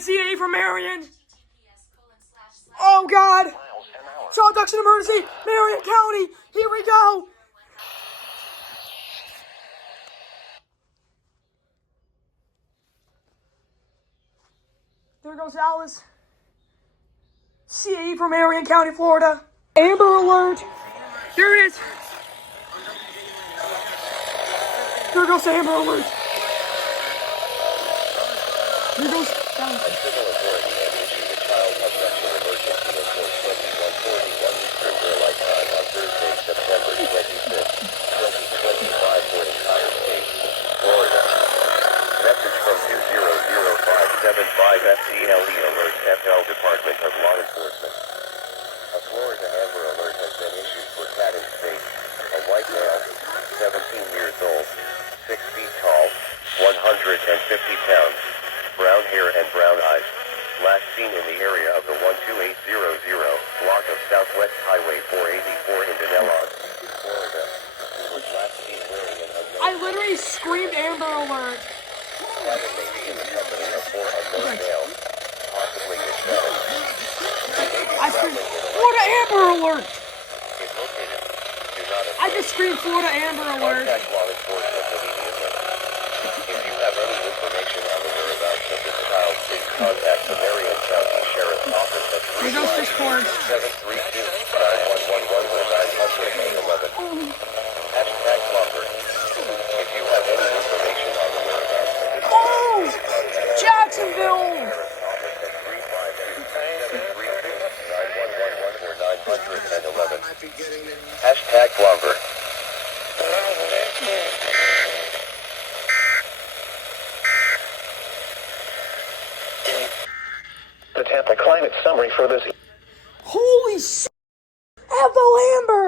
CA from Marion. Oh God! Child abduction emergency, Marion County. Here we go. There goes Alice. CA from Marion County, Florida. Amber alert. There it is. There goes Amber alert. There goes FCLE alert FL Department of Law Enforcement. A Florida Amber Alert has been issued for Cadden State, a white male, 17 years old, 6 feet tall, 150 pounds, brown hair and brown eyes. Last seen in the area of the 12800 block of Southwest Highway 484 in Pinellas, Florida. He was last seen wearing an unknown. I literally screamed Amber alert. Cadden may be in the company of 4 unknown males, possibly Hispanic. I screamed Florida Amber alert. Is located. Do not I just screamed Florida Amber alert. contact law enforcement immediately. If you have any information on the whereabouts of this child, please contact the Marion County Sheriff's Office at Here goes Fishboard. 732-9111 or 911. Hashtag Lumber. If you have any information on the whereabouts of this Oh, Jacksonville. Sheriff's Office at 352-732-9111 or 911. Hashtag Lumber. The Tampa climate summary for this. Holy shit. Evo Amber.